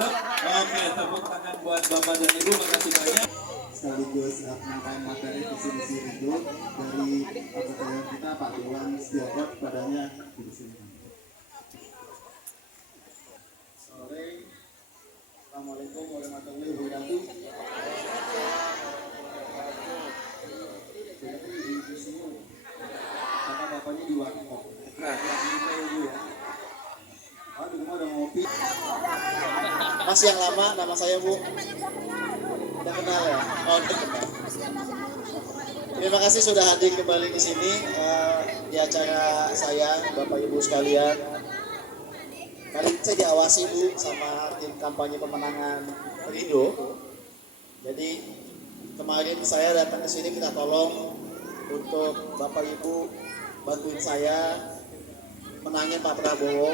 Oke, tepuk tangan buat Bapak dan Ibu, makasih banyak. Sekaligus penyampaian materi visi misi hidup dari anggota kita Pak Iwan Setioko kepadanya di sini. Sore, Assalamualaikum warahmatullahi wabarakatuh. Jadi di sini kata bapaknya di warkop. Nah, ibu ya. Oh, di rumah udah ngopi. Mas yang lama, nama saya Bu. Udah kenal ya? Oh, udah kenal. Terima kasih sudah hadir kembali di sini di acara saya, Bapak Ibu sekalian. Kali ini saya diawasi Bu sama tim kampanye pemenangan Perindo. Jadi kemarin saya datang ke sini kita tolong untuk Bapak Ibu bantuin saya menangin Pak Prabowo.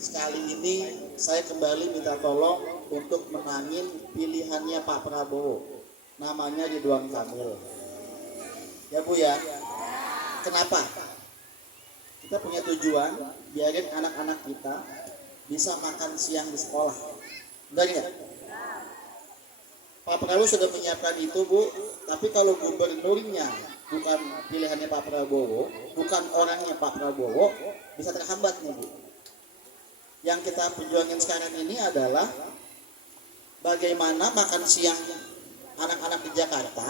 Sekali ini saya kembali minta tolong untuk menangin pilihannya Pak Prabowo. Namanya Ridwan Kamil. Ya Bu ya. Kenapa? Kita punya tujuan biarin anak-anak kita bisa makan siang di sekolah. Benar nggak? Pak Prabowo sudah menyiapkan itu Bu. Tapi kalau gubernurnya bukan pilihannya Pak Prabowo, bukan orangnya Pak Prabowo, bisa terhambat nih Bu. Yang kita perjuangin sekarang ini adalah bagaimana makan siang anak-anak di Jakarta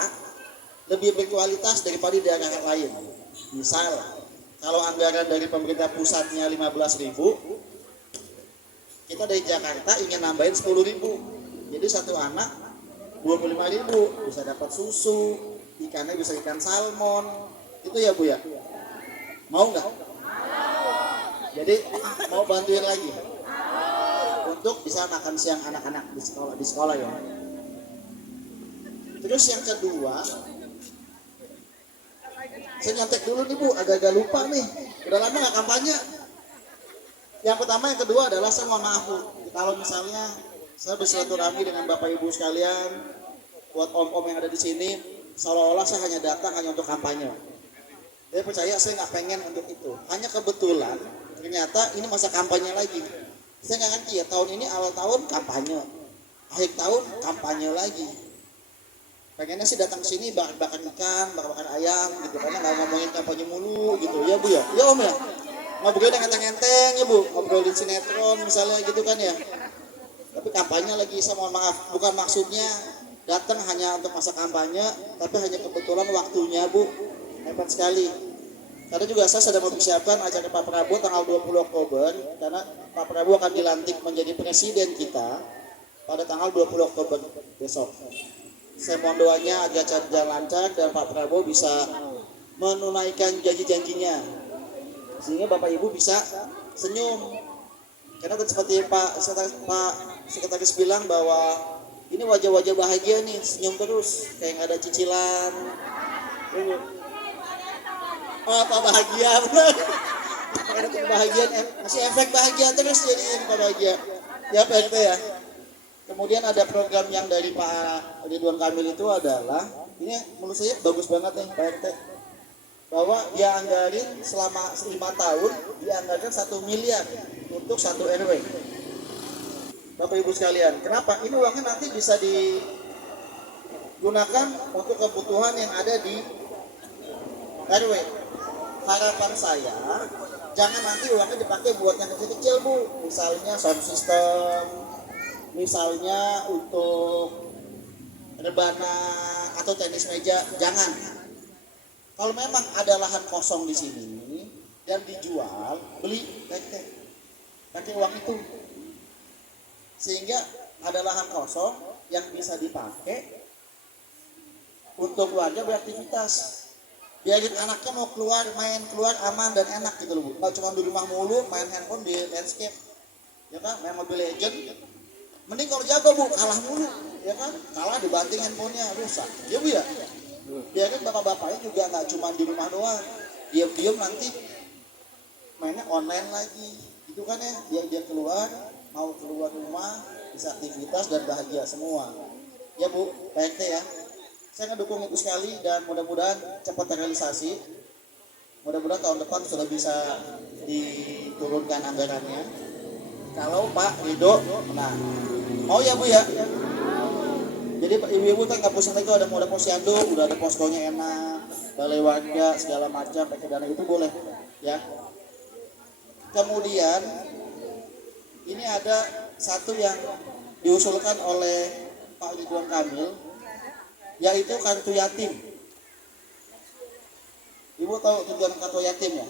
lebih berkualitas daripada di daerah lain. Misal, kalau anggaran dari pemerintah pusatnya 15.000, kita dari Jakarta ingin nambahin 10.000. Jadi satu anak 25.000 bisa dapat susu, ikannya bisa ikan salmon. Itu ya Bu ya. Mau nggak? Jadi mau bantuin lagi untuk bisa makan siang anak-anak di sekolah ya. Terus yang kedua, saya nyontek dulu nih Bu, agak-agak lupa nih. Udah lama nggak kampanye. Yang pertama, yang kedua adalah saya mohon maaf Bu, kalau misalnya saya bersilaturahmi dengan Bapak Ibu sekalian, buat om-om yang ada di sini, seolah-olah saya hanya datang hanya untuk kampanye. Saya percaya saya nggak pengen untuk itu. Hanya kebetulan ternyata ini masa kampanye lagi. Saya nggak ngerti ya, tahun ini awal tahun kampanye, akhir tahun kampanye lagi. Pengennya sih datang ke sini bakar ikan, bakar ayam gitu, karena nggak ngomongin kampanye mulu gitu ya Bu ya. Ya Om ya, ngobrolin yang enteng-enteng ya Bu, ngobrolin sinetron misalnya gitu kan ya. Tapi kampanye lagi, saya mohon maaf, bukan maksudnya datang hanya untuk masa kampanye, tapi hanya kebetulan waktunya Bu. Hebat sekali. Karena juga saya sedang mempersiapkan acara Pak Prabowo tanggal 20 Oktober, karena Pak Prabowo akan dilantik menjadi presiden kita pada tanggal 20 Oktober besok. Saya mohon doanya agar jalan lancar dan Pak Prabowo bisa menunaikan janji-janjinya, sehingga Bapak Ibu bisa senyum. Karena seperti Pak Sekretaris bilang bahwa ini wajah-wajah bahagia nih, senyum terus, kayak nggak ada cicilan. Oh, Pak bahagia benar. Ada kebahagiaan, masih efek bahagia terus jadi Pak bahagia. Ya Pak RT ya. Kemudian ada program yang dari Pak Ridwan Kamil itu adalah, ini menurut saya bagus banget nih Pak RT. Bahwa dia anggarin selama 5 tahun, dia anggarkan 1 miliar untuk 1 RW. Bapak Ibu sekalian, kenapa? Ini uangnya nanti bisa digunakan untuk kebutuhan yang ada di RW. Harapan saya, jangan nanti uangnya dipakai buat yang kecil-kecil Bu. Misalnya sound system, misalnya untuk rebana atau tenis meja, jangan. Kalau memang ada lahan kosong di sini dan dijual, beli pakai uang itu. Sehingga ada lahan kosong yang bisa dipakai untuk warga beraktivitas. Biarin anaknya mau keluar, main keluar aman dan enak gitu loh Bu. Nggak cuma di rumah mulu, main handphone di landscape, ya kan, main Mobile Legend. Mending kalau jago Bu, kalah mulu, ya kan, kalah dibanting handphonenya, rusak. Ya Bu ya. Biarin bapak-bapaknya juga nggak cuma di rumah doang, diam-diam nanti mainnya online lagi, gitu kan ya. Biar dia keluar, mau keluar rumah, bisa aktivitas dan bahagia semua. Ya Bu, Pak RT ya. Saya ngedukung itu sekali dan mudah-mudahan cepat terrealisasi. Mudah-mudahan tahun depan sudah bisa diturunkan anggarannya. Kalau Pak Ridho, nah mau ya Bu ya. Jadi ibu-ibu kan nggak pusing lagi, ada mau ada posyandu, udah ada poskonya enak, balai warga segala macam, pakai dana itu boleh ya. Kemudian ini ada satu yang diusulkan oleh Pak Ridwan Kamil, yaitu kartu yatim. Ibu tahu tujuan kartu yatim ya?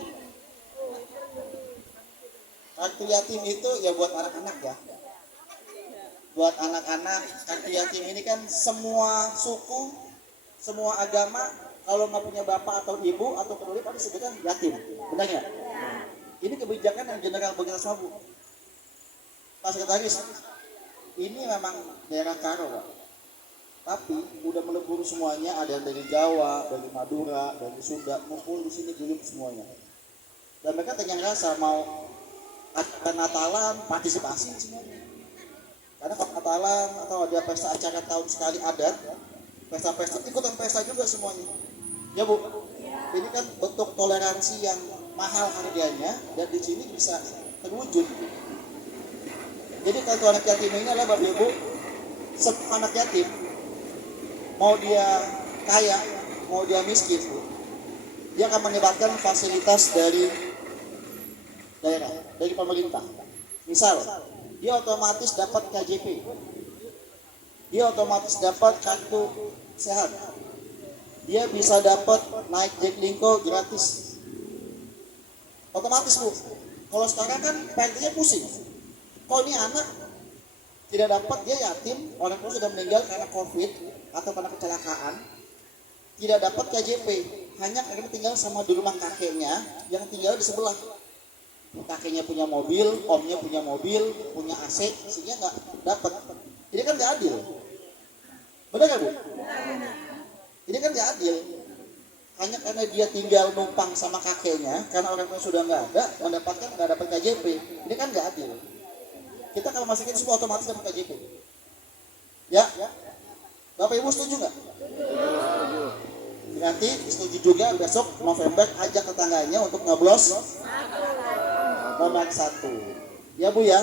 Kartu yatim itu ya buat anak-anak ya. Buat anak-anak, kartu yatim ini kan semua suku, semua agama, kalau nggak punya bapak atau ibu atau peduli pada disebutkan yatim. Benar nggak? Ini kebijakan yang general bagi kita semua, Bu. Pak Sekretaris, ini memang daerah Karo, Pak. Tapi udah melebur semuanya, ada yang dari Jawa, dari Madura, dari Sunda, ngumpul di sini dulu semuanya. Dan mereka tengah rasa mau ada Natalan, partisipasi semuanya. Karena kalau Natalan atau ada pesta acara tahun sekali adat, pesta-pesta ikutan pesta juga semuanya. Ya Bu, ini kan bentuk toleransi yang mahal harganya dan di sini bisa terwujud. Jadi kartu anak yatim ini adalah Bapak Ibu, semua anak yatim, mau dia kaya, mau dia miskin, dia akan mendapatkan fasilitas dari daerah, dari pemerintah. Misal, dia otomatis dapat KJP, dia otomatis dapat kartu sehat, dia bisa dapat naik Jaklingko gratis, otomatis Bu. Kalau sekarang kan PRT-nya pusing, kok ini anak tidak dapat, dia yatim, orang tua sudah meninggal karena COVID atau karena kecelakaan, tidak dapat KJP, hanya karena tinggal sama di rumah kakeknya yang tinggal di sebelah. Kakeknya punya mobil, omnya punya mobil, punya AC, sehingga nggak dapat. Ini kan nggak adil. Benar nggak Bu? Ini kan nggak adil. Hanya karena dia tinggal numpang sama kakeknya, karena orang tua sudah nggak ada, nggak dapat KJP. Ini kan nggak adil. Kita kalau masukin semua otomatis dapat KJP. Ya, Bapak Ibu setuju nggak? Nanti setuju juga besok November ajak tetangganya untuk nyoblos nomor 1. Ya Bu ya,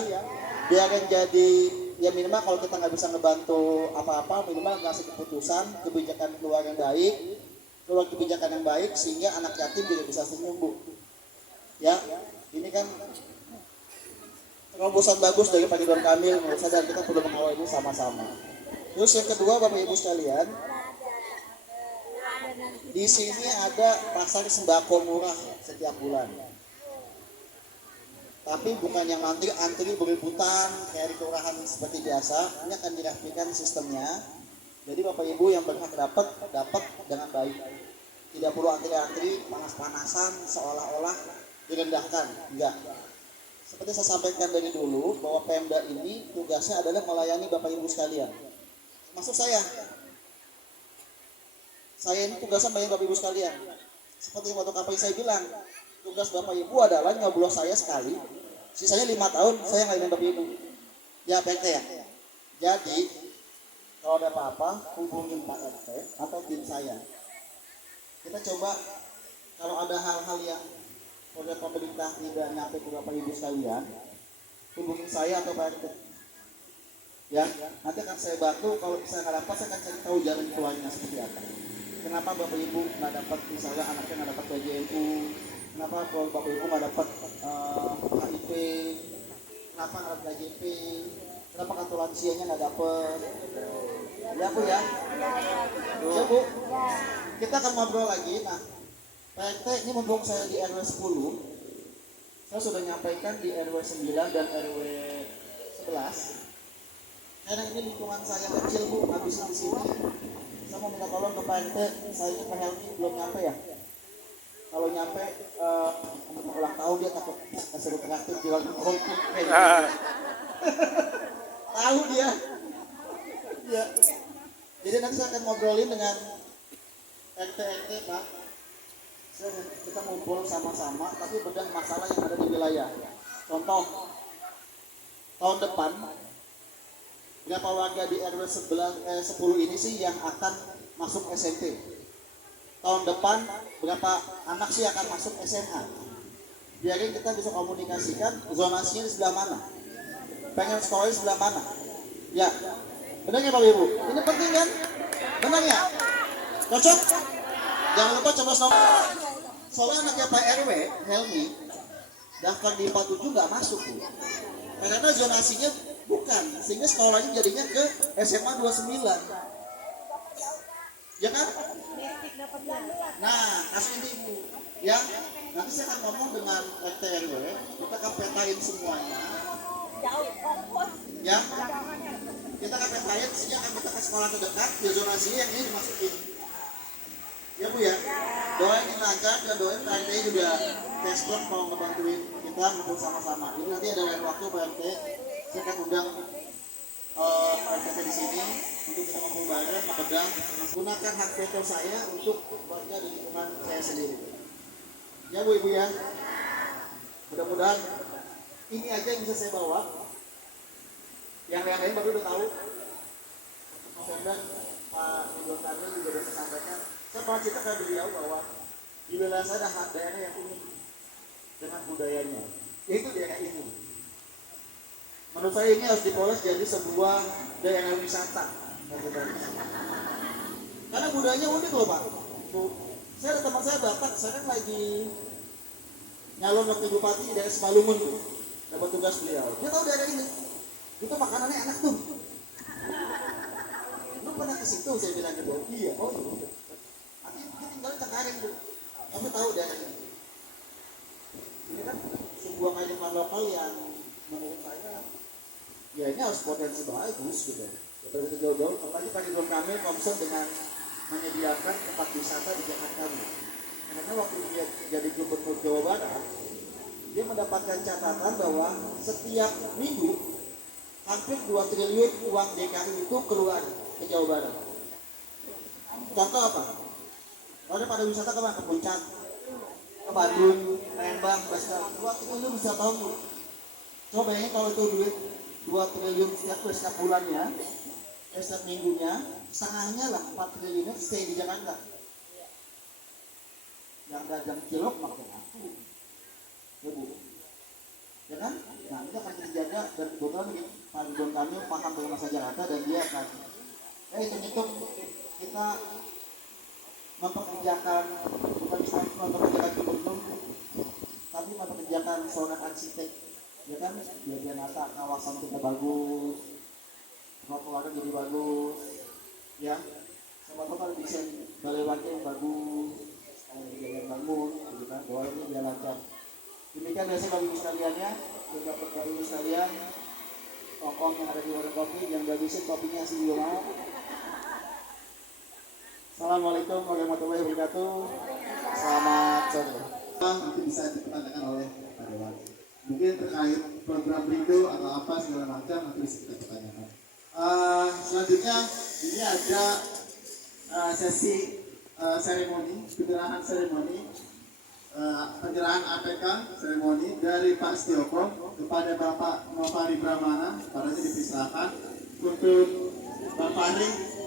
biarkan jadi ya minimal kalau kita nggak bisa ngebantu apa-apa, minimal ngasih keputusan, kebijakan keluar yang baik, keluar kebijakan yang baik sehingga anak yatim juga bisa senyum Bu. Ya, ini kan terobosan bagus dari Pak Ridwan Kamil, menurut saya, dan kita perlu mengawal ini sama-sama. Terus yang kedua Bapak Ibu sekalian, di sini ada pasar sembako murah setiap bulan. Tapi bukan yang antri beributan kayak di kelurahan seperti biasa. Ini akan dirapikan sistemnya. Jadi Bapak Ibu yang berhak dapat dengan baik. Tidak perlu antri panas-panasan seolah-olah direndahkan. Enggak. Seperti saya sampaikan dari dulu bahwa Pemda ini tugasnya adalah melayani Bapak Ibu sekalian. Maksud saya ini tugasnya melayani Bapak Ibu sekalian. Seperti waktu kapan saya bilang, tugas Bapak Ibu adalah nyoblos saya sekali, sisanya 5 tahun saya ngelayanin Bapak Ibu. Ya PRT ya. Jadi kalau ada apa-apa hubungin Pak RT atau tim saya. Kita coba kalau ada hal-hal yang oleh pemerintah tidak nyampe ke Bapak Ibu sekalian, hubungin saya atau Pak RT. Ya, nanti akan saya bantu. Kalau bisa nggak dapat, saya akan cari tahu jalan keluarnya seperti apa. Kenapa Bapak Ibu nggak dapat, misalnya anaknya nggak dapat PJMU, kenapa kalau Bapak Ibu nggak dapat HIP, kenapa nggak dapat KJP, kenapa kartu lansianya nggak dapat. Ya Bu ya. Ya Bu. Kita akan ngobrol lagi. Nah, PRT ini mumpung saya di RW 10, saya sudah nyampaikan di RW 9 dan RW 11. Karena ini lingkungan saya kecil Bu, habis di sini. Saya mau minta tolong ke Pak RT, saya ini Pak Helmi belum nyampe ya. Kalau nyampe ulang tahun dia takut seru terakhir jual konflik kayak tahu dia. Ya. Jadi nanti saya akan ngobrolin dengan RT Pak. Kita ngumpul sama-sama, tapi bedah masalah yang ada di wilayah. Contoh, tahun depan berapa warga di RW 10 ini sih yang akan masuk SMP? Tahun depan berapa anak sih akan masuk SMA? Biarin kita bisa komunikasikan zonasinya di sebelah mana. pengen sekolah sebelah mana? Ya, benar ya Bapak Ibu? Ini penting kan? Benar ya? Cocok? Jangan lupa coba nomor. Soalnya anaknya Pak RW, Helmi, daftar di 47 nggak masuk Bu. Karena zonasinya bukan, sehingga sekolahnya jadinya ke SMA 29. Ya kan? Nah, kasus ini Bu. Ya, nanti saya akan ngomong dengan RT RW, kita akan petain semuanya. Ya, kita akan petain sehingga akan kita ke sekolah terdekat, ke zonasinya yang ini dimasukin. Ya Bu ya, doain ini lancar dan doain RT juga testlog mau ngebantuin kita ngumpul sama-sama. Ini nanti ada lain waktu Pak RT, saya akan undang RT di sini untuk kita ngumpul bareng, mempegang, menggunakan hak veto saya untuk warga di lingkungan saya sendiri. Ya Bu Ibu ya, mudah-mudahan ini aja yang bisa saya bawa. Yang lain baru udah tahu. November Pak Ridwan Kamil juga sudah sampaikan. Saya pernah cerita ke beliau bahwa di wilayah saya ada daerah yang unik dengan budayanya, yaitu daerah ini. Menurut saya ini harus dipoles jadi sebuah daerah wisata. Karena budayanya unik loh Pak. Bu, saya ada teman saya Batak, saya kan lagi nyalon wakil bupati di daerah Simalungun tuh, dapat tugas beliau. Dia tahu daerah ini, itu makanannya enak tuh. Lu pernah ke situ? Saya bilang gitu. Iya, oh iya. Dia tinggal di Cengkareng Bu, kamu tahu daerah ini. Ini kan sebuah kehidupan lokal yang menurut saya, ya ini harus potensi bagus gitu. Daripada itu jauh-jauh, apalagi Pak Ridwan Kamil concern dengan menyediakan tempat wisata di Jakarta. Karena waktu dia jadi gubernur Jawa Barat, dia mendapatkan catatan bahwa setiap minggu hampir 2 triliun uang DKI itu keluar ke Jawa Barat. Contoh apa? Kalau pada wisata ke mana? Ke Puncak, ke Bandung, Lembang, Basra. 2 triliun bisa tahu. Coba bayangin kalau itu duit 2 triliun setiap bulannya, setiap minggunya, setengahnya lah 4 triliunnya stay di Jakarta. Yang dagang cilok makin aku. Ya Bu. Ya kan? Nah itu akan kita jaga dan kebetulan Pak Ridwan Kamil paham dengan masa Jakarta dan dia akan hitung-hitung kita mempekerjakan, bukan misalnya mempekerjakan gubernur, tapi mempekerjakan seorang arsitek, ya kan? Biar dia nata kawasan kita bagus, trotoarnya jadi bagus, ya. Sama kalau desain balai warga yang bagus, kalau dia yang bangun, gitu kan? Doa ini dia lancar. Demikian biasa bagi ibu sekaliannya, juga bagi ibu sekalian, tongkong yang ada di warung kopi, yang bagusin kopinya sih juga mau. Assalamualaikum warahmatullahi wabarakatuh. Selamat sore. Nanti bisa dipertanyakan oleh Pak Dewan. Mungkin terkait program Rindu atau apa segala macam nanti bisa kita pertanyakan. Selanjutnya ini ada sesi seremoni, penyerahan seremoni, penyerahan APK seremoni dari Pak Setioko kepada Bapak Novari Brahmana. Padanya dipersilakan untuk Bapak Fahri.